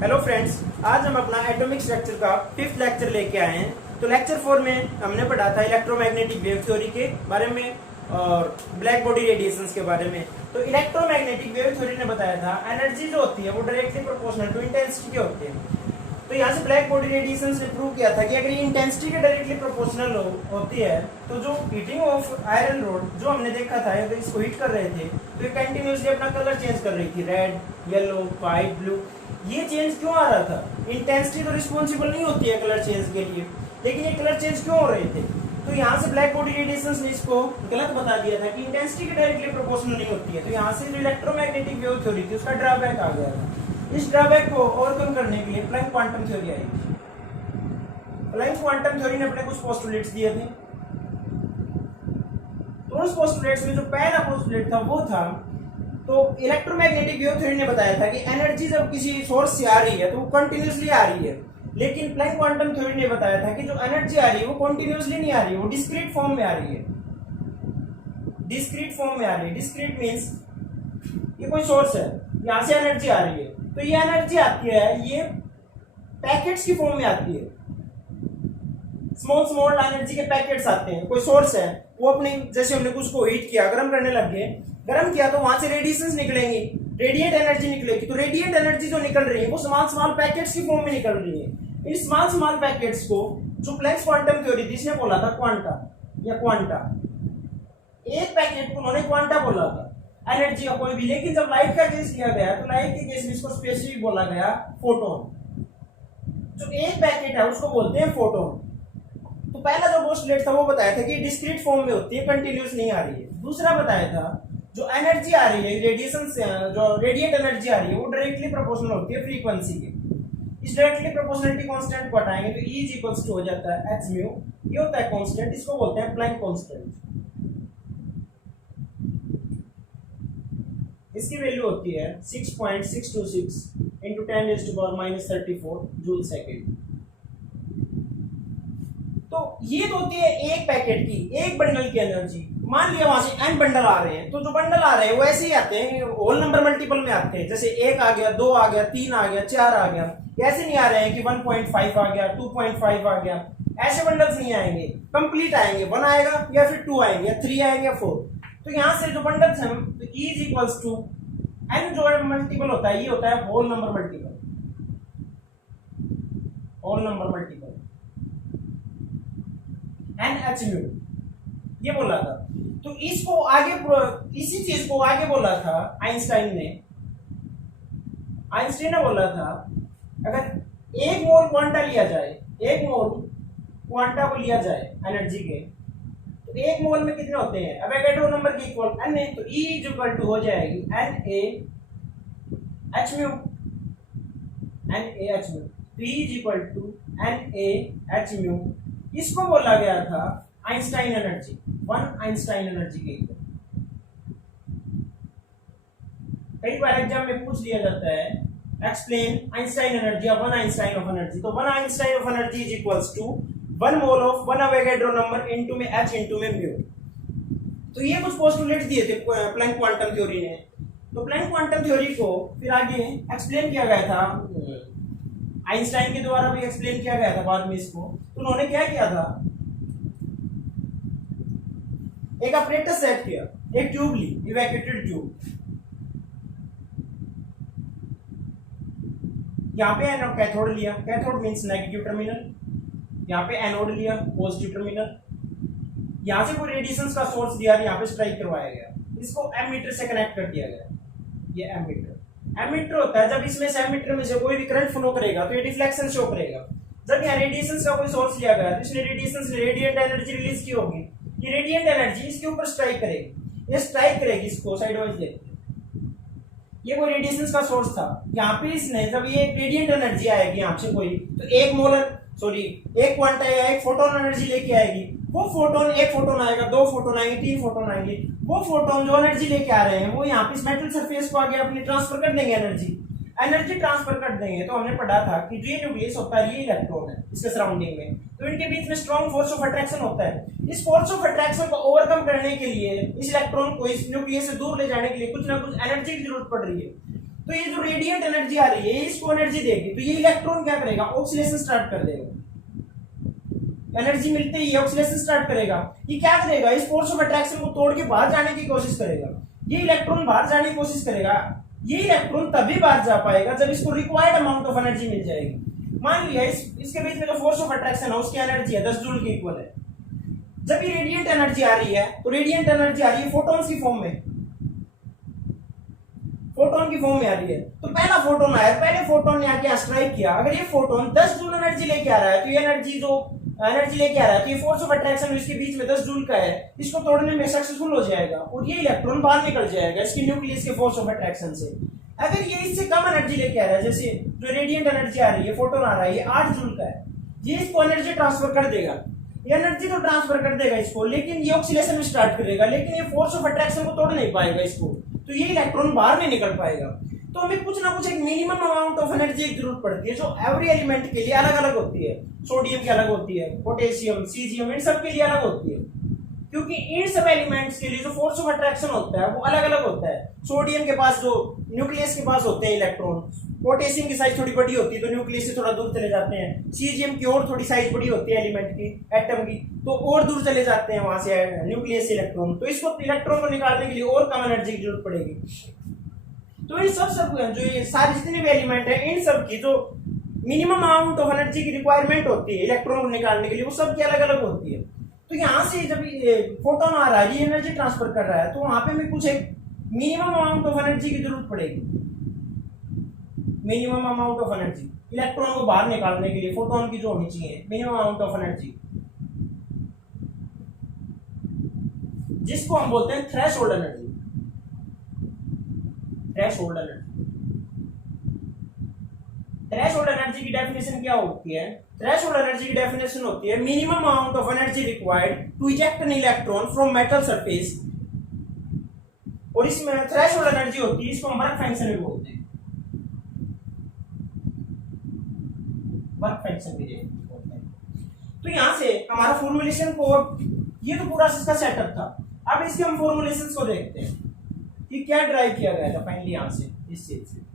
Hello friends, आज हम अपना एटॉमिक स्ट्रक्चर का 5th लेक्चर लेके आए हैं। तो लेक्चर 4 में हमने पढ़ा था इलेक्ट्रोमैग्नेटिक वेव थ्योरी के बारे में और ब्लैक बॉडी रेडिएशंस के बारे में। तो इलेक्ट्रोमैग्नेटिक वेव थ्योरी ने बताया था एनर्जी जो होती है वो डायरेक्टली प्रोपोर्शनल टू इंटेंसिटी की होती है। तो यहाँ से ब्लैक बॉडी रेडिएशंस ने प्रूव किया था कि अगर ये इंटेंसिटी के डायरेक्टली प्रोपोर्शनल होती है तो जो हीटिंग ऑफ आयरन रोड जो हमने देखा था, अगर इसको हीट कर रहे थे तो ये कंटिन्यूसली अपना कलर चेंज कर रही थी, रेड, येलो, व्हाइट, ब्लू। ये चेंज क्यों आ रहा था? इंटेंसिटी तो रिस्पॉन्सिबल नहीं होती है कलर चेंज के लिए, लेकिन ये कलर चेंज क्यों हो रहे थे? तो यहाँ से ब्लैक बॉडी रेडिएशंस ने इसको गलत बता दिया था कि इंटेंसिटी के डायरेक्टली प्रोपोर्शनल नहीं होती है। तो यहाँ से जो इलेक्ट्रोमैग्नेटिक वेव थ्योरी थी उसका ड्रॉबैक आ गया था। इस ड्रॉबैक को ओवरकम करने के लिए प्लैंक क्वांटम थ्योरी आई। प्लैंक क्वांटम थ्योरी ने अपने कुछ पोस्टुलेट्स दिए थे। तो उस पोस्टुलेट्स में जो पहला पोस्टुलेट था वो था, तो इलेक्ट्रोमैग्नेटिक वेव थ्योरी ने बताया था कि एनर्जी जब किसी सोर्स से आ रही है तो वो कंटिन्यूसली आ रही है, लेकिन प्लैंक क्वांटम थ्योरी ने बताया था कि जो एनर्जी आ रही है वो कंटिन्यूसली नहीं आ रही है, वो डिस्क्रीट फॉर्म में आ रही है। डिस्क्रीट फॉर्म में आ रही है। डिस्क्रीट मींस ये कोई सोर्स है, यहां से एनर्जी आ रही है, तो ये एनर्जी आती है, ये पैकेट्स की फॉर्म में आती है। स्मॉल स्मॉल एनर्जी के पैकेट्स आते हैं। कोई सोर्स है, वो अपने जैसे हमने कुछ को हीट किया, गर्म करने लग गए, गर्म किया तो वहां से रेडिएशंस निकलेंगी, रेडिएट एनर्जी निकलेगी। तो रेडिएट एनर्जी जो निकल रही है वो स्मॉल स्मॉल पैकेट्स की फॉर्म में निकल रही है। इन स्मॉल स्मॉल पैकेट्स को जो प्लैंक क्वांटम थ्योरी थी इसने बोला था क्वांटा या क्वांटा। एक पैकेट को उन्होंने क्वांटा बोला था, एनर्जी का कोई भी। लेकिन जब लाइट का केस किया गया तो लाइट के केस में इसको स्पेसिफिक बोला गया फोटोन। जो एक पैकेट है उसको बोलते हैं फोटोन। तो पहला जो पोस्टुलेट था वो बताया था कि डिस्क्रीट फॉर्म में होती है, कंटिन्यूस नहीं आ रही है। दूसरा बताया था जो एनर्जी आ रही है रेडिएशन से, जो रेडिएट एनर्जी आ रही है वो डायरेक्टली प्रोपोर्शनल होती है फ्रीक्वेंसी के। इस डायरेक्टली प्रोपोर्शनलिटी कांस्टेंट को हटाएंगे तो E इक्वल्स टू हो जाता है h म्यू। ये होता है कांस्टेंट, इसको बोलते हैं प्लैंक कांस्टेंट। इसकी वैल्यू होती है 6.626 into 10⁻⁻34 जूल सेकेंड। तो ये तो होती है एक पैकेट की, एक बंडल की एनर्जी। मान लिया वहां से n बंडल आ रहे हैं, तो जो बंडल आ रहे हैं वो ऐसे ही आते हैं, होल नंबर मल्टीपल में आते हैं। जैसे 1 आ गया, 2 आ गया, 3 आ गया, 4 आ गया। ऐसे नहीं आ रहे हैं कि 1.5 आ गया, 2.5 आ गया। ऐसे बंडल्स नहीं आएंगे, कंप्लीट आएंगे। 1 आएगा या फिर 2 आएंगे या 3 आएंगे या 4। तो यहां से जो बंडल्स हैं तो E इक्वल्स टू n जो मल्टीपल होता है ये होता है whole number multiple, whole number multiple NH mu. ये बोला था। तो इसको आगे, इसी चीज को आगे बोला था आइंस्टाइन ने। आइंस्टाइन ने बोला था अगर 1 मोल क्वांटा लिया जाए, 1 मोल क्वांटा को लिया जाए एनर्जी के, तो 1 मोल में कितने होते हैं? एवोगैड्रो नंबर के इक्वल n है, तो E इक्वल टू हो जाएगी NaH म्यू, NaH म्यू। तो E equal to NaH mu. इसको बोला गया था आइंस्टाइन एनर्जी, 1 आइंस्टाइन एनर्जी के इक्वल। कई बार एग्जाम में पूछ लिया जाता है एक्सप्लेन आइंस्टाइन एनर्जी या 1 आइंस्टाइन ऑफ एनर्जी। तो 1 Einstein of energy is equals to 1 mole of 1 Avogadro number into में h इनटू में म्यू। तो ये कुछ पोस्टुलेट्स दिए थे प्लैंक क्वांटम थ्योरी ने। तो प्लैंक क्वांटम थ्योरी को फिर आगे एक्सप्लेन किया गया था, आइंस्टाइन के द्वारा भी एक्सप्लेन किया गया था बाद में इसको। तो उन्होंने क्या किया था, एक ऑपरेटर सेट किया, एक ट्यूब ली, इवैक्यूएटेड ट्यूब। यहाँ पे एनोड कैथोड लिया, कैथोड मींस नेगेटिव टर्मिनल। यहाँ पे एनोड लिया, पॉजिटिव टर्मिनल। यहाँ से कोई रेडिएशंस का सोर्स दिया, यहाँ पे स्ट्राइक करवाया गया, इसको एमीटर से कनेक्ट कर दिया गया। ये एमीटर, एमीटर होता है जब इसमें से एमीटर में से कोई भी करंट फ्लो करेगा तो ये डिफ्लेक्शन शो करेगा। जब यहाँ रेडिएशंस का कोई सोर्स लिया गया तो इसने रेडिएशंस रेडिएंट एनर्जी रिलीज की होगी, ये रेडिएंट एनर्जी इसके ऊपर स्ट्राइक करेगी, ये स्ट्राइक करेगी इसको साइडवाइज देखते। ये कोई रेडिएशंस का सोर्स था, यहाँ पे इसने जब ये रेडिएंट एनर्जी आएगी यहाँ से कोई, तो एक क्वांटा या एक फोटोन एनर्जी लेके आएगी। वो फोटोन, एक फोटोन आएगा, 2 फोटोन आएंगे, 3 फोटोन आएंगे। वो फोटोन जो एनर्जी लेके आ रहे हैं वो यहाँ पे इस मेटल सरफेस को आगे अपनी ट्रांसफर कर देंगे, एनर्जी ट्रांसफर कर देंगे। तो हमने पढ़ा था कि जो न्यूक्लियस होता है ये इलेक्ट्रॉन है इसके सराउंडिंग में, तो इनके बीच में स्ट्रॉन्ग फोर्स ऑफ अट्रैक्शन होता है। इस फोर्स ऑफ अट्रैक्शन को ओवरकम करने के लिए इस इलेक्ट्रॉन को इस न्यूक्लियस से दूर ले जाने के लिए कुछ ना कुछ एनर्जी की जरूरत पड़ रही है। तो ये जो रेडिएंट एनर्जी आ रही है इसको एनर्जी देगी, तो ये इलेक्ट्रॉन क्या करेगा, ऑक्सीलेशन स्टार्ट कर देगा। एनर्जी मिलते ही ऑक्सीलेशन स्टार्ट करेगा। ये क्या करेगा, इस फोर्स ऑफ अट्रैक्शन को तोड़ के बाहर जाने की कोशिश करेगा। ये इलेक्ट्रॉन बाहर जाने की कोशिश करेगा। ये इलेक्ट्रॉन तभी बाहर जा पाएगा जब इसको रिक्वायर्ड अमाउंट ऑफ एनर्जी मिल जाएगी। मान लिया इसके बीच में जो फोर्स ऑफ अट्रैक्शन है उसकी एनर्जी है 10 जूल के इक्वल है। जब ये रेडिएंट एनर्जी आ रही है तो रेडिएंट एनर्जी आ रही है फोटॉन्स की फॉर्म में, फोटोन की फॉर्म में आ रही है। तो पहला फोटोन आया, पहले फोटोन ने आके स्ट्राइक किया। अगर ये फोटोन 10 जूल एनर्जी लेके आ रहा है तो ये एनर्जी जो एनर्जी लेके आ रहा है तो ये फोर्स ऑफ अट्रैक्शन इसके बीच में 10 जूल का है, इसको तोड़ने में सक्सेसफुल हो जाएगा और ये इलेक्ट्रॉन बाहर निकल जाएगा इसके न्यूक्लियस के फोर्स ऑफ अट्रैक्शन से। अगर ये इससे कम एनर्जी लेके आ रहा है, जैसे जो रेडिएंट एनर्जी आ रही है, फोटोन आ रहा है, ये 8 जूल का है, ये इसको एनर्जी ट्रांसफर कर देगा। ये एनर्जी तो ट्रांसफर कर देगा इसको, लेकिन ये ऑक्सीलेशन में स्टार्ट करेगा, लेकिन ये फोर्स ऑफ अट्रैक्शन को तोड़ नहीं पाएगा इसको, तो ये इलेक्ट्रॉन बाहर नहीं निकल पाएगा। तो हमें कुछ ना कुछ एक मिनिमम अमाउंट ऑफ एनर्जी की जरूरत पड़ती है जो एवरी एलिमेंट के लिए अलग अलग होती है। सोडियम की अलग होती है, पोटेशियम, सीजियम, इन सब के लिए अलग होती है, क्योंकि इन सब एलिमेंट्स के लिए जो फोर्स ऑफ अट्रैक्शन होता है वो अलग अलग होता है। सोडियम के पास जो न्यूक्लियस के पास होते हैं इलेक्ट्रॉन, पोटेशियम की साइज थोड़ी बड़ी होती है तो न्यूक्लियस से थोड़ा दूर चले जाते हैं, सीजियम की और थोड़ी साइज बड़ी होती है एलिमेंट की, एटम की, तो और दूर चले जाते हैं वहां से न्यूक्लियस से इलेक्ट्रॉन। तो इसको इलेक्ट्रॉन को निकालने के लिए और कम एनर्जी की जरूरत पड़ेगी। तो इन सब जो ये सारे जितने भी एलिमेंट है इन सब की जो मिनिमम अमाउंट ऑफ एनर्जी की रिक्वायरमेंट होती है इलेक्ट्रॉन को निकालने के लिए वो सब की अलग अलग होती है। तो यहाँ से जब फोटोन आ रहा है, ये एनर्जी ट्रांसफर कर रहा है, तो वहां पे हमें कुछ एक मिनिमम अमाउंट ऑफ एनर्जी की जरूरत पड़ेगी। Minimum amount of energy electron को बाहर निकालने के लिए फोटोन की जो होनी चाहिए मिनिमम अमाउंट ऑफ एनर्जी, जिसको हम बोलते हैं threshold energy. Threshold energy, threshold energy की डेफिनेशन क्या होती है? थ्रेशोल्ड एनर्जी की डेफिनेशन होती है minimum amount of energy required to eject an electron from metal surface. और इसमें थ्रेशोल्ड एनर्जी होती है, इसको हम वर्क फंक्शन भी बोलते हैं, वर्क फंक्शन भी बोलते हैं। तो यहां से हमारा फॉर्मुलेशन को, ये तो पूरा इसका सेटअप था। अब इसके हम फॉर्मुलेशंस को देखते हैं कि क्या ड्राइव किया गया था फाइनली यहां से, इस चीज से।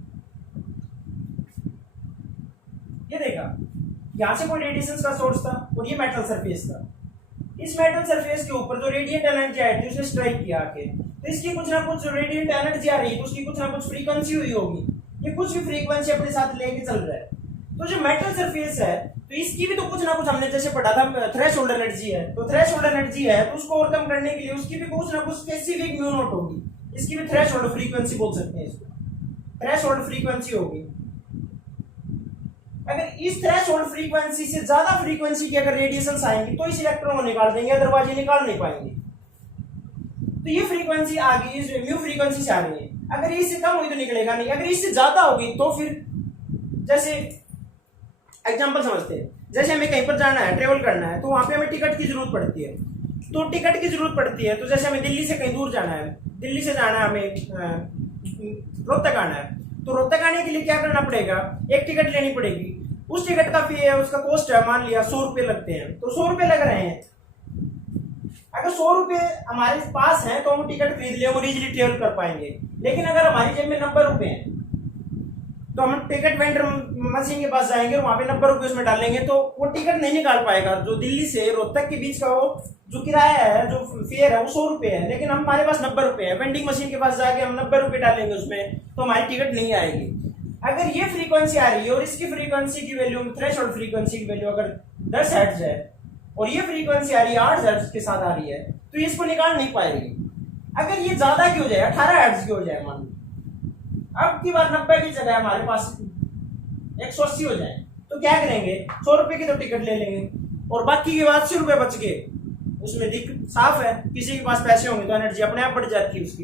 ये देखा, यहां से कोई रेडिएशन का सोर्स था और ये मेटल सरफेस था। इस मेटल सरफेस के ऊपर जो रेडिएंट एनर्जी आई थी उसने स्ट्राइक किया आके, तो इसकी कुछ ना कुछ रेडिएंट एनर्जी आ रही है तो उसकी कुछ ना कुछ फ्रीक्वेंसी हुई होगी, ये कुछ भी फ्रीक्वेंसी अपने साथ लेके चल रहा है। तो जो मेटल सरफेस है तो इसकी भी तो कुछ ना कुछ हमने जैसे पढ़ा था थ्रेशोल्ड एनर्जी है, तो थ्रेशोल्ड एनर्जी है तो उसको ओवरकम करने के लिए उसकी भी कुछ ना कुछ स्पेसिफिक म्यू नॉट होगी, इसकी भी थ्रेशोल्ड फ्रीक्वेंसी बोल सकते हैं इसको, थ्रेशोल्ड फ्रीक्वेंसी होगी। अगर इस थ्रेशोल्ड फ्रीक्वेंसी से ज्यादा फ्रीक्वेंसी की अगर रेडिएशंस आएंगी तो इस इलेक्ट्रॉन को निकाल देंगे, अदरवाइज ये निकाल नहीं पाएंगे। तो ये फ्रीक्वेंसी आ गई, इस म्यू फ्रीक्वेंसी से आ रही है। अगर इससे कम हुई तो निकलेगा नहीं, अगर इससे ज्यादा होगी तो फिर, जैसे एग्जांपल समझते हैं, जैसे हमें कहीं पर जाना है, ट्रेवल करना है, तो वहां पे हमें टिकट की जरूरत पड़ती है। तो टिकट की जरूरत पड़ती है, तो जैसे हमें दिल्ली से कहीं दूर जाना है, दिल्ली से जाना है हमें रोहतक आना है, तो रोहतक आने के लिए क्या करना पड़ेगा, एक टिकट लेनी पड़ेगी। उस टिकट का फी है, उसका कॉस्ट है, मान लिया 100 रुपए लगते हैं, तो 100 रुपए लग रहे हैं। अगर 100 रुपए हमारे पास है तो हम टिकट खरीद ले और इजीली ट्रेवल कर पाएंगे। लेकिन अगर हमारी जेब में 90 रुपए हैं तो हम टिकट वेंडर मशीन के पास जाएंगे और वहां पे 90 रुपए उसमें डालेंगे तो वो टिकट नहीं निकाल पाएगा। जो दिल्ली से रोहतक के बीच का वो जो किराया है, जो फेयर है, वो 100 रुपए है, लेकिन हमारे पास 90 रुपए है। वेंडिंग मशीन के पास जाके हम 90 रुपए डालेंगे उसमें तो हमारी टिकट नहीं आएगी। अगर ये फ्रीक्वेंसी आ रही है और इसकी फ्रीक्वेंसी की वैल्यू, थ्रेशोल्ड फ्रीक्वेंसी की वैल्यू अगर 10 हर्ट्ज है और ये फ्रीक्वेंसी आ रही है 8 हर्ट्ज के साथ आ रही है, तो इसको निकाल नहीं पाएगी। अगर ये ज्यादा की हो जाए, 18 हर्ट्ज की हो जाए, मान लो अब की बार 90 की जगह हमारे पास 180 हो जाए, तो क्या करेंगे, 100 रुपए की तो टिकट ले लेंगे और बाकी के बाद 80 रुपए बच गए। उसमें दिक्कत साफ है, किसी के पास पैसे होंगे तो एनर्जी अपने आप बढ़ जाती है, उसकी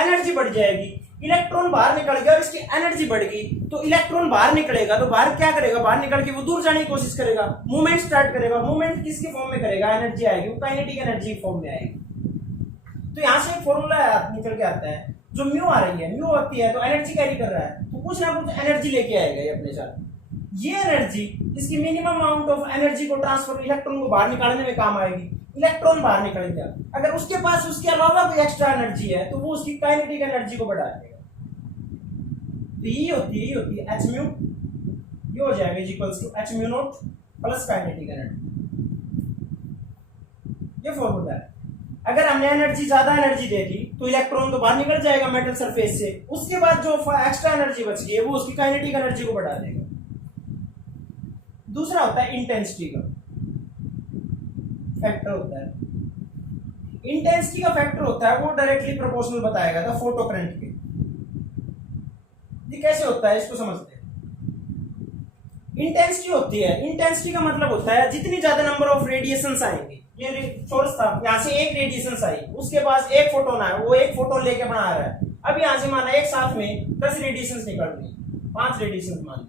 एनर्जी बढ़ जाएगी। इलेक्ट्रॉन बाहर निकल गया और इसकी एनर्जी बढ़ गई, तो इलेक्ट्रॉन बाहर निकलेगा तो बाहर क्या करेगा, बाहर निकल के वो दूर जाने की कोशिश करेगा, मूवमेंट स्टार्ट करेगा। मूवमेंट किसके फॉर्म में करेगा, एनर्जी आएगी, वो काइनेटिक एनर्जी फॉर्म में आएगी। तो यहां से एक फॉर्मूला निकल के आता है, जो म्यू आ रही है, म्यू होती है तो एनर्जी कैरी कर रहा है, तो कुछ ना कुछ एनर्जी लेके आएगा ये अपने साथ। ये एनर्जी, इसकी मिनिमम अमाउंट ऑफ एनर्जी को ट्रांसफर, इलेक्ट्रॉन को बाहर निकालने में काम आएगी। इलेक्ट्रॉन बाहर निकल गया, अगर उसके पास उसके अलावा कोई एक्स्ट्रा एनर्जी है तो वो उसकी काइनेटिक एनर्जी को बढ़ा देगा। तो ये होती है एच म्यू, ये हो जाएगा equals to H mu not plus kinetic energy. ये फॉर्मूला है। अगर हमने एनर्जी ज्यादा एनर्जी दे दी तो इलेक्ट्रॉन तो बाहर निकल जाएगा मेटल सरफेस से, उसके बाद जो एक्स्ट्रा एनर्जी बच गई है वो उसकी काइनेटिक एनर्जी को बढ़ा देगा। दूसरा होता है इंटेंसिटी का फैक्टर होता है। इंटेंसिटी का फैक्टर होता है वो डायरेक्टली प्रोपोर्शनल बताएगा था फोटो करंट के। ये कैसे होता है इसको समझते हैं। इंटेंसिटी होती है, इंटेंसिटी का मतलब होता है जितनी ज्यादा नंबर ऑफ रेडिएशंस आएंगे। ये सोर्स था, यहाँ से एक रेडिएशन आई, उसके पास एक फोटोन आया, वो एक फोटोन लेके बना रहा है। अब यहाँ से माना एक साथ में 10 रेडिएशन निकल रही है, 5 रेडिएशन मान ली,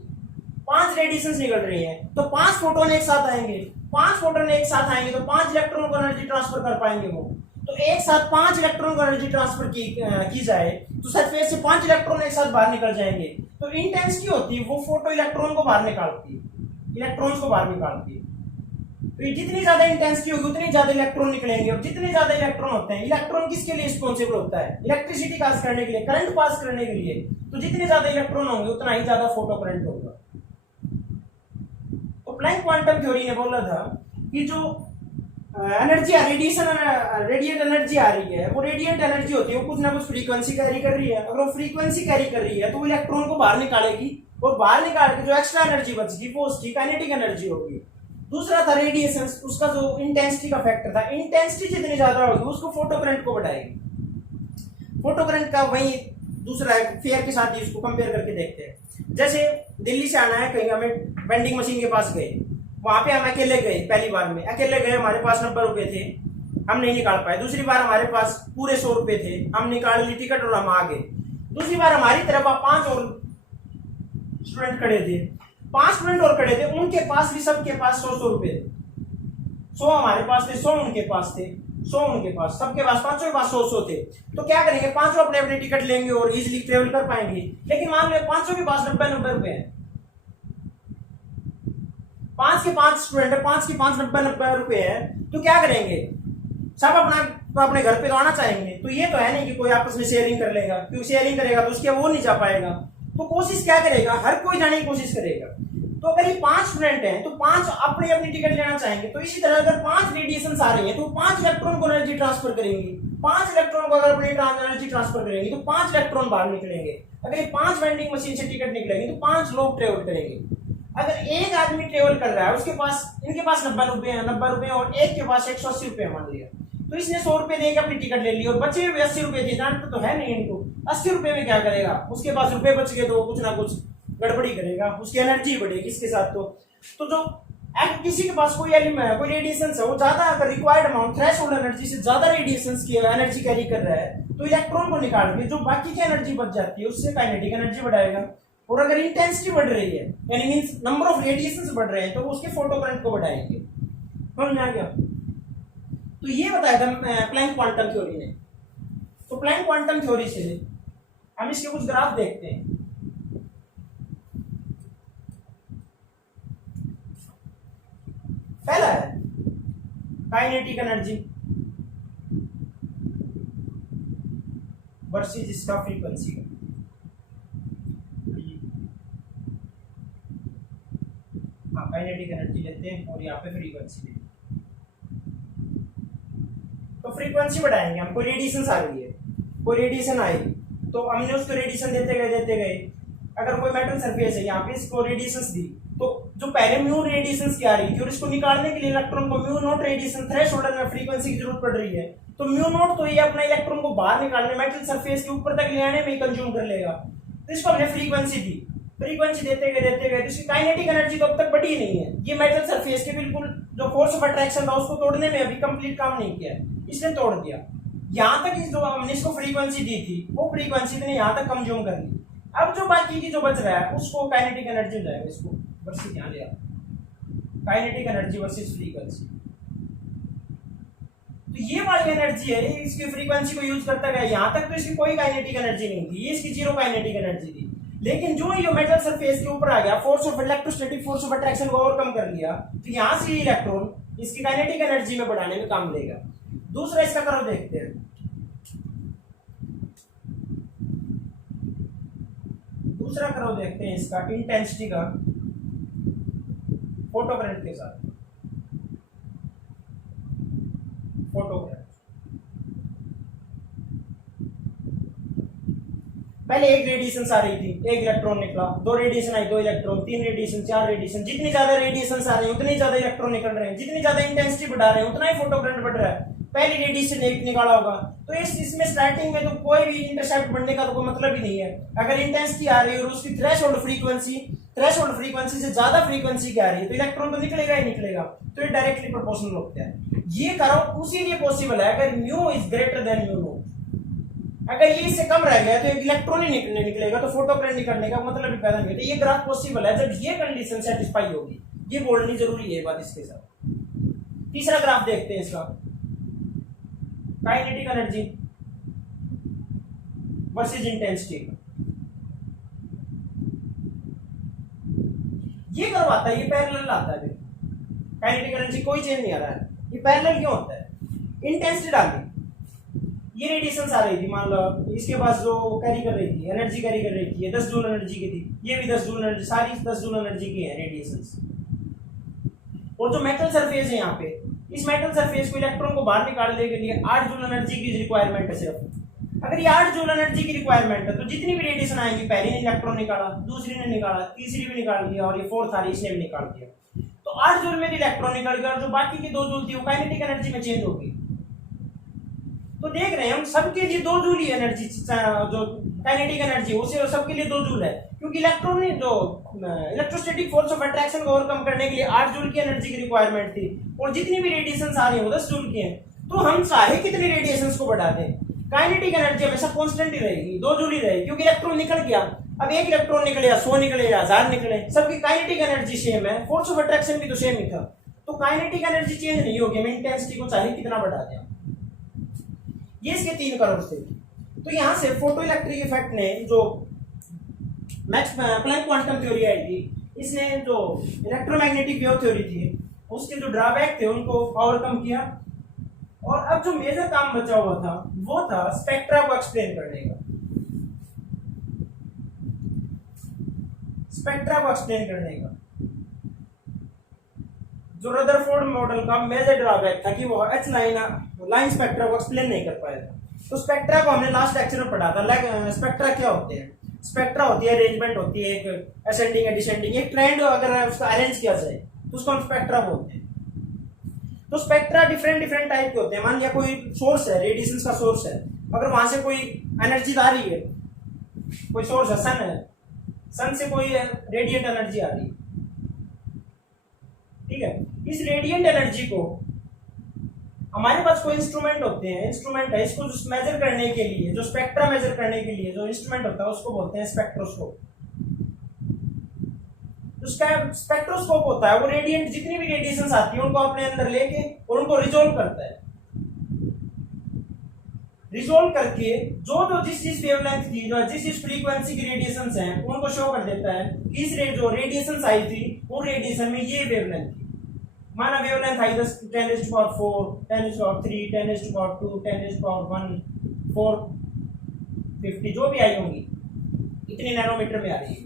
5 रेडिएशन निकल रही है तो 5 फोटोन एक साथ आएंगे। 5 फोटोन एक साथ आएंगे तो 5 इलेक्ट्रॉन को एनर्जी ट्रांसफर कर पाएंगे वो। तो एक साथ 5 इलेक्ट्रॉन को एनर्जी ट्रांसफर की जाए तो सरफेस से 5 इलेक्ट्रॉन एक साथ बाहर निकल जाएंगे। तो इंटेंसिटी होती है वो फोटो इलेक्ट्रॉन को बाहर निकालती है, इलेक्ट्रॉन्स को बाहर निकालती है। तो जितनी ज्यादा इंटेंसिटी होगी उतनी ज्यादा इलेक्ट्रॉन निकलेंगे। और जितने ज्यादा इलेक्ट्रॉन होते हैं, इलेक्ट्रॉन किसके लिए रिस्पॉन्सिबल होता है? इलेक्ट्रिसिटी पास करने के लिए, करंट पास करने के लिए। तो जितने ज्यादा इलेक्ट्रॉन होंगे उतना ही ज्यादा फोटो करंट होगा। तो प्लैंक क्वांटम थ्योरी ने बोला था कि जो एनर्जी रेडिएशन रेडिएंट एनर्जी आ रही है वो रेडिएंट एनर्जी होती है, वो कुछ ना कुछ फ्रीक्वेंसी कैरी कर रही है। अगर वो फ्रीक्वेंसी कैरी कर रही है तो वो इलेक्ट्रॉन को बाहर निकालेगी, और बाहर निकाल के जो एक्स्ट्रा एनर्जी बचेगी वो उसकी काइनेटिक एनर्जी होगी। दूसरा था रेडिएशन, उसका जो इंटेंसिटी का फैक्टर था, इंटेंसिटी जितनी ज्यादा होगी उसको फोटो करंट को बढ़ाएगी। फोटो करंट का वही दूसरा है, फेयर के साथ ही उसको कंपेयर करके देखते हैं। जैसे दिल्ली से आना है, कहीं हमें वेंडिंग मशीन के पास गए, वहां पे हम अकेले गए, पहली बार में अकेले गए, हमारे पास 90 रुपए थे, हम नहीं निकाल पाए। दूसरी बार हमारे पास पूरे 100 रुपए थे, हम निकाल ली टिकट और हम आ गए। दूसरी बार हमारी तरफ 5 और स्टूडेंट खड़े थे, 5 स्टूडेंट और खड़े थे, उनके पास भी सबके पास 100 रुपए थे। 100 हमारे पास थे, 100 उनके पास थे, 100 उनके पास, सबके पास, पांचों के पास 100 थे। तो क्या करेंगे, पांचों अपने अपने टिकट लेंगे और इजीली ट्रेवल कर पाएंगे। लेकिन मान लो पांचों के पास 90 रुपए हैं, 5 के 5 स्टूडेंट है, 5 के 5 90 रुपए है, तो क्या करेंगे, सब अपने घर पे तो आना चाहेंगे। तो ये तो है नहीं कि कोई आपस में शेयरिंग कर लेगा, क्योंकि शेयरिंग करेगा तो उसके वो नहीं जा पाएगा। तो कोशिश क्या करेगा, हर कोई जाने की कोशिश करेगा। तो अगर ये 5 स्टूडेंट हैं तो 5 अपनी अपनी टिकट लेना चाहेंगे। तो इसी तरह अगर 5 रेडिएशन आ रही है तो 5 इलेक्ट्रॉन को एनर्जी ट्रांसफर करेंगे। 5 इलेक्ट्रॉन को अगर अपनी एनर्जी ट्रांसफर करेंगे तो 5 इलेक्ट्रॉन बाहर निकलेंगे। अगर ये 5 वेंडिंग मशीन से टिकट निकलेंगे तो 5 लोग ट्रेवल करेंगे। अगर एक आदमी ट्रेवल कर रहा है, उसके पास, इनके पास 90 रुपए है, 90 रुपए, और एक के पास 180 रुपए मान लिया, तो इसने 100 रुपए देके अपनी टिकट ले ली और बचे हुए 80 रुपए थे, जानते तो है नहीं इनको। 80 रुपए में क्या करेगा, उसके पास रुपए बच गए तो वो कुछ ना कुछ गड़बड़ी करेगा, उसकी एनर्जी बढ़ेगी इसके साथ। तो जो किसी के पास कोई कोई रेडिएशन है, वो ज्यादा अगर रिक्वायर्ड अमाउंट थ्रेशोल्ड एनर्जी से ज्यादा रेडिएशन की एनर्जी कैरी कर रहा है, तो इलेक्ट्रॉन को निकाल के जो बाकी की एनर्जी बच जाती है उससे काइनेटिक एनर्जी बढ़ाएगा। और अगर इंटेंसिटी बढ़ रही है, यानी मींस नंबर ऑफ रेडिएशंस बढ़ रहे हैं, तो उसके फोटो करंट को बढ़ाएंगे। समझ में आ गया? तो ये बताया था प्लैंक क्वांटम थ्योरी ने। तो प्लैंक क्वांटम थ्योरी से हम इसके कुछ ग्राफ देखते हैं। पहला है काइनेटिक एनर्जी वर्सेस इसका फ्रीक्वेंसी का। हाँ, काइनेटिक एनर्जी लेते हैं और यहाँ पे फ्रीक्वेंसी लेते हैं। तो फ्रीक्वेंसी बढ़ाएंगे, हमको रेडिएशन आ रही है, कोई रेडिएशन आई तो हमने उसको रेडिएशन देते गए। अगर कोई मेटल सरफेस है, यहाँ पे इसको रेडिएशन दी, तो जो पहले म्यू रेडिएशन की आ रही थी और इसको निकालने के लिए इलेक्ट्रॉन को म्यू नॉट रेडिएशन थ्रेशोल्ड में फ्रीक्वेंसी की जरूरत पड़ रही है। तो म्यू नॉट तो ये अपना इलेक्ट्रॉन को बाहर निकालने, मेटल सरफेस के ऊपर तक ले आने में कंज्यूम कर लेगा। तो इसको हमने फ्रीक्वेंसी दी, फ्रीक्वेंसी देते गए तो इसकी काइनेटिक एनर्जी तो अब तक बढ़ी नहीं है। ये मेटल सरफेस के बिल्कुल जो फोर्स ऑफ अट्रैक्शन था उसको तोड़ने में अभी कंप्लीट काम नहीं किया, इसने तोड़ दिया। यहाँ तक जो हमने इसको फ्रीक्वेंसी दी थी वो फ्रीक्वेंसी ने यहाँ तक कंज्यूम कर ली। अब जो बाकी की जो बच रहा है उसको काइनेटिक एनर्जी हो जाएगा। इसको वर्सेस ध्यान दिया, काइनेटिक एनर्जी वर्सेस फ्रीक्वेंसी। तो ये वाली एनर्जी है, इसकी फ्रीक्वेंसी को यूज करता गया। यहाँ तक तो इसकी कोई काइनेटिक एनर्जी नहीं थी, ये इसकी 0 काइनेटिक एनर्जी थी। लेकिन जो ये मेटल सरफेस के ऊपर आ गया, force of electrostatic force of attraction को ओवरकम कर लिया, तो यहाँ से इलेक्ट्रॉन इसकी काइनेटिक एनर्जी में बढ़ाने में काम देगा। दूसरा इसका कर्व देखते हैं। दूसरा कर्व देखते हैं इसका इंटेंसिटी का फोटो करंट के साथ। फोटो करंट पहले एक रेडिएशन आ रही थी, एक इलेक्ट्रॉन निकला, दो रेडिएशन आई, दो इलेक्ट्रॉन, तीन रेडिएशन, चार रेडिएशन। जितनी ज्यादा रेडिएशन आ रहे हैं उतनी ज्यादा इलेक्ट्रॉन निकल रहे हैं, जितनी ज्यादा इंटेंसिटी बढ़ा रहे हैं उतना ही फोटो करंट बढ़ रहा है। पहली रेडिएशन एक निकाला होगा तो इसमें स्टार्टिंग में तो कोई भी इंटरसेप्ट बढ़ने का तो कोई मतलब ही नहीं है। अगर इंटेंसिटी आ रही है और उसकी थ्रेशोल्ड फ्रीक्वेंसी से ज्यादा फ्रीक्वेंसी क्या आ रही है तो इलेक्ट्रॉन तो निकलेगा ही निकलेगा। तो ये डायरेक्टली प्रोपोर्शनल होता है। ये कर्व उसी लिए पॉसिबल है अगर mu is greater than mu naught. अगर ये इससे कम रह गया तो एक इलेक्ट्रॉन ही निकलेगा, तो फोटो करंट निकलने का मतलब भी पैदा नहीं होता। ये ग्राफ पॉसिबल है जब ये कंडीशन सेटिस्फाई होगी। ये बोलनी जरूरी है बात इसके साथ। तीसरा ग्राफ देखते हैं इसका, काइनेटिक एनर्जी वर्सेस इंटेंसिटी। ये कर्व आता है, ये पैरेलल आता है। काइनेटिक एनर्जी कोई चेंज नहीं आ रहा है, ये पैरेलल क्यों होता है? इंटेंसिटी डाली, ये रेडिएशन आ रही थी, मान लो इसके पास जो कैरी कर रही थी, एनर्जी कैरी कर रही थी, ये 10 जूल एनर्जी की थी, ये भी 10 जूल एनर्जी, सारी 10 जूल एनर्जी की है रेडिएशंस। और जो मेटल सरफेस है यहाँ पे, इस मेटल सरफेस को इलेक्ट्रॉन को बाहर निकालने के लिए 8 जूल एनर्जी की रिक्वायरमेंट है सिर्फ। अगर ये 8 जूल एनर्जी की रिक्वायरमेंट है तो जितनी भी रेडिएशन आएंगी, पहली ने इलेक्ट्रॉन निकाला, दूसरी ने निकाला, तीसरी भी निकाल दिया और ये फोर्थ आ रही इसने भी निकाल दिया, तो 8 जूल में भी इलेक्ट्रॉन निकल गया और जो बाकी की 2 जूल थी वो काइनेटिक एनर्जी में चेंज होगी। तो देख रहे हैं हम सबके लिए 2 जूल ही एनर्जी, जो काइनेटिक एनर्जी उसे सबके लिए 2 जूल है, क्योंकि इलेक्ट्रॉन ने जो इलेक्ट्रोस्टैटिक फोर्स ऑफ अट्रैक्शन को ओवरकम करने के लिए 8 जूल की एनर्जी की रिक्वायरमेंट थी और जितनी भी रेडिएशंस आ रही हैं वो 10 जूल की हैं। तो हम चाहे कितनी रेडिएशंस को बढ़ा दें, काइनेटिक एनर्जी हमेशा कांस्टेंट ही रहेगी, 2 जूल ही रहेगी, क्योंकि इलेक्ट्रॉन निकल गया। अब एक इलेक्ट्रॉन निकले या 100 निकले या 1000 निकले, सबकी काइनेटिक एनर्जी सेम है, फोर्स ऑफ अट्रैक्शन भी तो सेम ही था। तो काइनेटिक एनर्जी चेंज नहीं होगी, हम इंटेंसिटी को चाहे कितना बढ़ा दें। ये इसके 3 कर्व थे। तो यहां से फोटो इलेक्ट्रिक इफेक्ट ने जो मैक्स प्लैंक क्वांटम थ्योरी आई थी, इसने जो इलेक्ट्रोमैग्नेटिक वेव थ्योरी थी उसके जो ड्रॉबैक थे उनको ओवरकम किया। और अब जो मेजर काम बचा हुआ था वो था स्पेक्ट्रा को एक्सप्लेन करने का। स्पेक्ट्रा को एक्सप्लेन करने का जो रदरफोर्ड मॉडल का मेजर ड्रॉबैक था कि वो एच लाइन स्पेक्ट्रा को एक्सप्लेन नहीं कर पाया था। तो स्पेक्ट्रा को हमने लास्ट लेक्चर में पढ़ा था। स्पेक्ट्रा क्या होते हैं? स्पेक्ट्रा होती है अरेंजमेंट, होती है एक असेंडिंग या डिसेंडिंग, एक ट्रेंड अगर उसका अरेंज किया जाए तो उसको हम स्पेक्ट्रा बोलते हैं। तो स्पेक्ट्रा डिफरेंट टाइप के होते हैं। मान लिया कोई सोर्स है, रेडिएशन का सोर्स है, अगर वहां से कोई एनर्जी आ रही है, कोई सोर्स है, सन है, सन से कोई रेडिएंट एनर्जी आ रही है, ठीक है। इस रेडिएंट एनर्जी को हमारे पास कोई इंस्ट्रूमेंट होते हैं, इंस्ट्रूमेंट है, इसको जो मेजर करने के लिए, जो स्पेक्ट्रा मेजर करने के लिए जो इंस्ट्रूमेंट होता है उसको बोलते हैं स्पेक्ट्रोस्कोप। उसका स्पेक्ट्रोस्कोप होता है, वो रेडिएंट जितनी भी रेडिएशंस आती है उनको अपने अंदर लेके और उनको रिजोल्व करता है। रिजोल्व करके जो जिस वेवलेंथ की, जो जिस फ्रीक्वेंसी की रेडिएशंस हैं उनको शो कर देता है। इस जो रेडिएशंस आई थी वो रेडिएशन में ये वेवलेंथ थी। माना वेवलेंथ आई 10 10⁴, 10⁻3, 10⁻2, 10⁻1, 450 जो भी आई होंगी, इतने नैनोमीटर में आ रही है।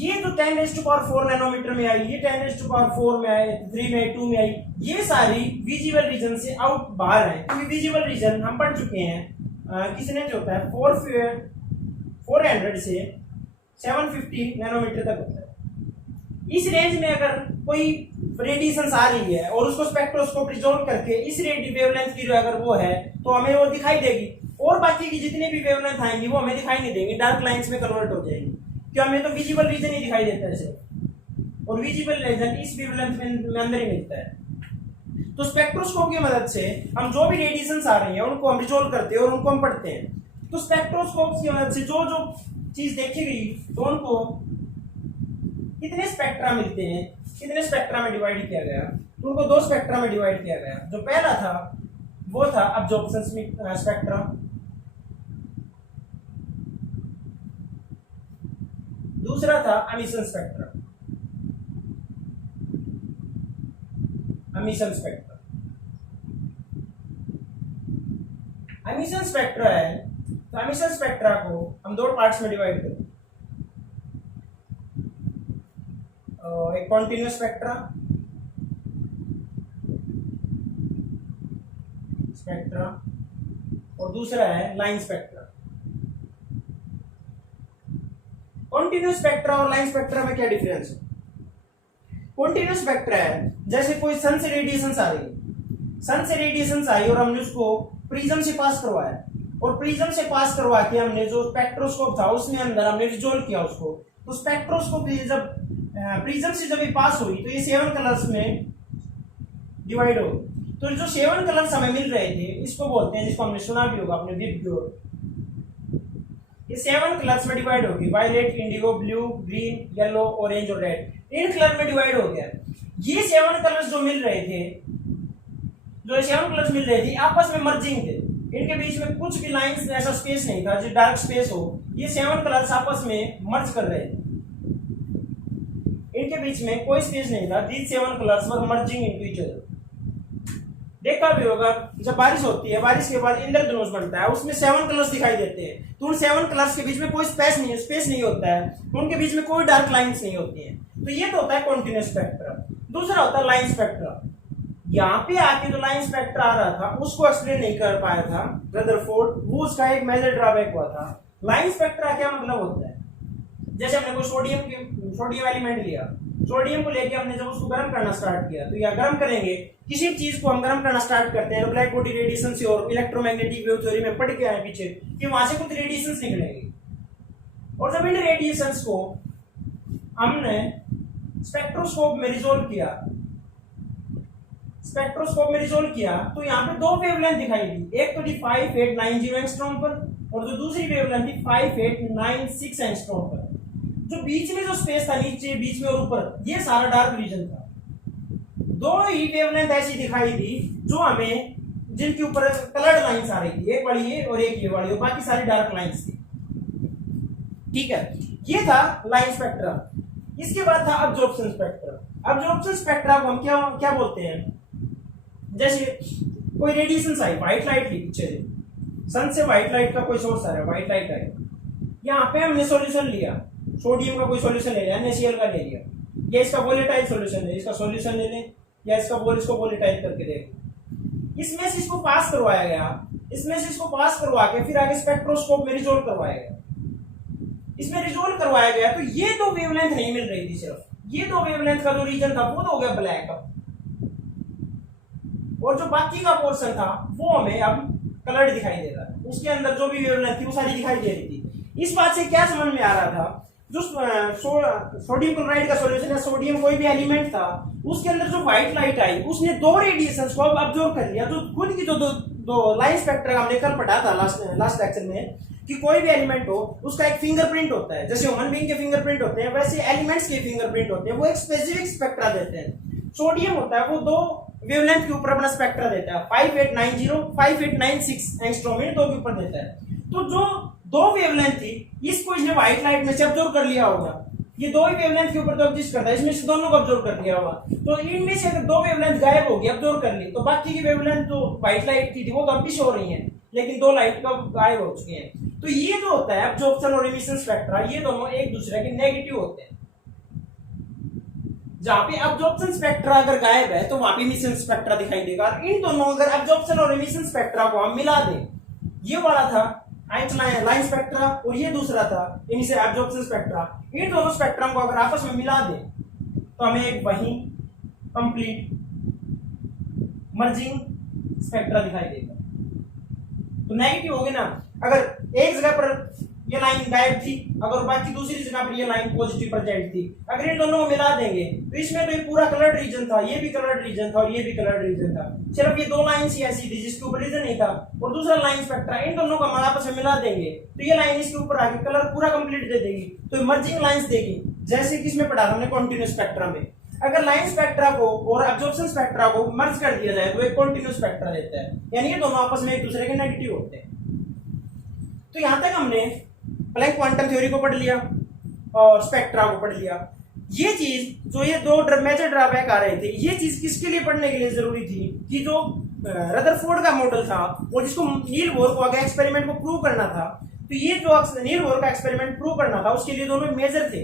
ये जो 10⁴ नैनोमीटर में आई, ये 10⁴ में आई, 3 में, 2 में आई, ये सारी विजिबल रीजन से आउट बाहर है। क्योंकि विजिबल रीजन हम पढ़ चुके हैं किसने जो होता है 400 से 750 नैनोमीटर तक होता है। इस रेंज में अगर कोई रेडिएशन आ रही है और उसको स्पेक्ट्रोस्कोप रिजोल्व करके इस वेवलेंथ की जो अगर वो है तो हमें वो दिखाई देगी, और बाकी की जितनी भी वेवलेंथ आएंगी वो हमें दिखाई नहीं देंगी, डार्क लाइंस में कन्वर्ट हो जाएंगी। क्यों? हमें तो विजिबल रीजन ही दिखाई देता है सिर्फ, और विजिबल रीजन इस वेवलेंथ में अंदर ही मिलता है। तो स्पेक्ट्रोस्कोप की मदद से हम जो भी रेडिएशंस आ रही हैं उनको हम रिजोल्व करते हैं और उनको हम पढ़ते हैं। तो स्पेक्ट्रोस्कोप की मदद से जो जो चीज देखी गई तो उनको कितने स्पेक्ट्रा मिलते हैं, कितने स्पेक्ट्रा में डिवाइड किया गया, तो उनको 2 स्पेक्ट्रा में डिवाइड किया गया। जो पहला था वो था अब्जॉर्प्शन स्पेक्ट्रा, दूसरा था एमिशन स्पेक्ट्रा। एमिशन स्पेक्ट्रा है तो एमिशन स्पेक्ट्रा को हम दो पार्ट्स में डिवाइड करें, एक कॉन्टिन्यूस स्पेक्ट्रा और दूसरा है लाइन स्पेक्ट्रा। कॉन्टिन्यूस स्पेक्ट्रा और लाइन स्पेक्ट्रा में क्या डिफरेंस है? कॉन्टिन्यूस स्पेक्ट्रा है जैसे कोई सन से रेडिएशन आ रही है, सन से रेडिएशन आई और हमने उसको प्रिज्म से पास करवाया और प्रिज्म से पास करवा के हमने जो स्पेक्ट्रोस्कोप था उसमें अंदर हमने रिजोल्व किया उसको। तो स्पेक्ट्रोस्कोप जब प्रिज्म से जब ये पास हुई तो ये 7 कलर्स में डिवाइड हो। तो जो 7 कलर्स हमें मिल रहे थे इसको बोलते हैं, जिसको हमने सुना भी होगा अपने विबग्योर, ये 7 कलर्स में डिवाइड होगी, violet, indigo, blue, green, yellow, orange और रेड, इन कलर में डिवाइड हो गया। ये 7 कलर्स जो मिल रहे थे, जो 7 कलर्स मिल रहे थे आपस में मर्जिंग थे, इनके बीच में कुछ भी लाइंस ऐसा स्पेस नहीं था जो डार्क स्पेस हो। ये 7 कलर्स आपस में मर्ज कर रहे थे, इनके बीच में कोई स्पेस नहीं था। these 7 colours were merging into each other. देखा भी होगा जब बारिश होती है, बारिश के बाद इंद्रधनुष बनता है, उसमें 7 कलर्स दिखाई देते हैं। तो उन 7 कलर्स के बीच में कोई स्पेस नहीं होता है, उनके बीच में कोई डार्क लाइंस नहीं होती है। तो ये तो होता है कॉन्टिन्यूस स्पेक्ट्रा। दूसरा होता है लाइन स्पेक्ट्रा। यहाँ पे आके जो लाइन स्पेक्ट्रा आ रहा था उसको एक्सप्लेन नहीं कर पाया था रदरफोर्ड, वो उसका एक मेजर ड्रॉबैक हुआ था। लाइन स्पेक्ट्रा क्या मतलब होता है? जैसे हमने कोई सोडियम एलिमेंट लिया, सोडियम को लेके हमने जब उसको गर्म करना स्टार्ट किया, तो या गर्म करेंगे, किसी चीज को हम गर्म करना स्टार्ट करते हैं तो ब्लैक बॉडी रेडिएशन से, और इलेक्ट्रोमैग्नेटिक वेव थ्योरी में पढ़ के आए पीछे कि वहां से कुछ रेडिएशंस निकलेंगे, और जब इन रेडिएशंस को हमने स्पेक्ट्रोस्कोप में रिजोल्व किया, तो यहाँ पे 2 वेवलेंथ दिखाई दी। एक तो थी 5890 एंगस्ट्रॉम पर, और जो दूसरी वेवलेंथ थी 5896 एंगस्ट्रॉम पर। जो बीच में जो स्पेस था, नीचे, बीच में और ऊपर, ये सारा डार्क रीजन था। 2 ही वेवलेंथ ऐसी दिखाई दी जो हमें, जिनके ऊपर कलर्ड लाइंस आ रही थी, एक वाली ये और एक ये वाली, और बाकी सारी डार्क लाइंस थी। ठीक है, ये था लाइन स्पेक्ट्रा। इसके बाद था अब्जॉर्प्शन स्पेक्ट्रा। अब्जॉर्प्शन स्पेक्ट्रा को हम क्या बोलते हैं? जैसे कोई रेडिएशन आई, व्हाइट लाइट ली पीछे, सन से व्हाइट लाइट का कोई सोर्स आ रहा है, व्हाइट लाइट आई, यहाँ पे हमने सॉल्यूशन लिया, सोडियम का कोई सॉल्यूशन ले लिया, NaCl का ले लिया, या इसका वोलेटाइल सॉल्यूशन है, इसका सॉल्यूशन ले लें, या इसको वोलेटाइल करके देखें। इसमें से इसको पास करवाया गया, इसमें से इसको पास करवा के फिर आगे स्पेक्ट्रोस्कोप में रिजोल्व करवाया गया। इसमें रिजोल्व करवाया गया तो ये 2 वेवलेंथ नहीं मिल रही थी, सिर्फ ये 2 वेवलेंथ का जो रीजन था वो तो हो गया ब्लैक, और जो बाकी का पोर्शन था वो हमें अब कलर्ड दिखाई दे रहा है। उसके अंदर जो भी वेवलेंथ थी वो सारी दिखाई दे रही थी। इस बात से क्या समझ में आ रहा था? जो सोडियम क्लोराइड का सॉल्यूशन है, सोडियम कोई भी एलिमेंट था, उसके अंदर जो व्हाइट लाइट आई उसने 2 रेडिएशंस को ऑब्जर्व कर लिया। जो खुद की जो दो लाइन स्पेक्ट्रा हमने कल पढ़ा था लास्ट लेक्चर में, कि कोई भी एलिमेंट हो उसका एक फिंगरप्रिंट होता है, जैसे ह्यूमन बीइंग के फिंगरप्रिंट होते हैं वैसे एलिमेंट्स के फिंगरप्रिंट होते हैं, वो एक स्पेसिफिक स्पेक्ट्रा देते हैं। सोडियम होता है वो 2 वेवलेंथ के ऊपर अपना स्पेक्ट्रा देता है, 5890 5896 एंगस्ट्रॉम, इन 2 के ऊपर देता है। तो जो 2 वेवलेंथ थी, इसको इसने व्हाइट लाइट में से ऑब्जर्व कर लिया होगा। ये 2 ही वेवलेंथ के ऊपर तो एग्जिस्ट करता है, इसमें से दोनों को ऑब्जर्व कर लिया होगा। तो इनमें से अगर 2 वेवलेंथ गायब होगी, ऑब्जर्व कर ली, तो बाकी की वेवलेंथ जो व्हाइट लाइट की थी वो कम हो रही है, लेकिन 2 लाइट का गायब हो चुके हैं। तो ये जो होता है एब्जॉर्प्शन और एमिशन स्पेक्ट्रा, ये दोनों एक दूसरे के नेगेटिव होते हैं। जहां पे एब्जॉर्प्शन स्पेक्ट्रा अगर गायब है तो वहां पे एमिशन स्पेक्ट्रा दिखाई देगा। इन दोनों अगर एब्जॉर्प्शन और एमिशन स्पेक्ट्रा को हम मिला दें, ये वाला था लाइन स्पेक्ट्रा और ये दूसरा था एब्जॉर्प्शन स्पेक्ट्रा, इन दोनों स्पेक्ट्रम को अगर आपस में मिला दें तो हमें एक वही कंप्लीट मर्जिंग स्पेक्ट्रा दिखाई देगा। तो नेगेटिव हो गए ना, अगर एक जगह पर ये लाइन गायब थी, अगर बाकी दूसरी जगह पर ये लाइन पॉजिटिव प्रेजेंट थी, अगर इन दोनों को मिला देंगे तो इसमें तो ये पूरा कलर्ड रीजन था, ये भी कलर्ड रीजन था और ये भी कलर्ड रीजन था, सिर्फ ये 2 लाइंस ही ऐसी थी जिसके ऊपर रीजन नहीं था, और दूसरा लाइन स्पेक्ट्रा, इन दोनों को हम आपस में मिला देंगे तो ये लाइन इसके ऊपर आके कलर पूरा कंप्लीट दे देगी, तो मर्जिंग लाइंस देगी। जैसे किसमें पढ़ा हमने कॉन्टिन्यूस स्पेक्ट्रा में, अगर लाइन स्पेक्ट्रा को और एब्जॉर्प्शन स्पेक्ट्रा को मर्ज कर दिया जाए तो एक कॉन्टिन्यूस स्पेक्ट्रा देता है, यानी ये दोनों आपस में एक दूसरे के नेगेटिव होते हैं। तो यहां तक हमने प्लैंक क्वांटम थ्योरी को पढ़ लिया और स्पेक्ट्रा को पढ़ लिया। ये चीज जो ये 2 मेजर ड्रॉबैक आ रहे थे, ये चीज किसके लिए पढ़ने के लिए जरूरी थी कि जो रदरफोर्ड का मॉडल था और जिसको नील बोर को आगे एक्सपेरिमेंट को प्रूव करना था। तो ये जो नील बोर का एक्सपेरिमेंट प्रूव करना था उसके लिए दोनों मेजर थे।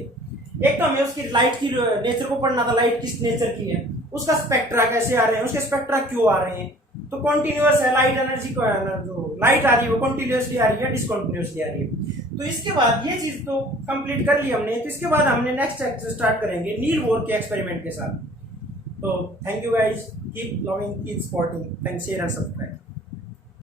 एक तो हमें उसकी लाइट की नेचर को पढ़ना था, लाइट किस नेचर की है, उसका स्पेक्ट्रा कैसे आ रहे हैं, उसके स्पेक्ट्रा क्यों आ रहे हैं, तो कॉन्टिन्यूअस है लाइट एनर्जी को, जो लाइट आ रही है वो कॉन्टिन्यूअसली आ रही है डिसकॉन्टिन्यूअसली आ रही है। तो इसके बाद ये चीज तो कंप्लीट कर ली हमने। तो इसके बाद हमने नेक्स्ट स्टार्ट करेंगे नील बोर के एक्सपेरिमेंट के साथ। तो thank you guys, keep loving, keep supporting, thanks, share and subscribe.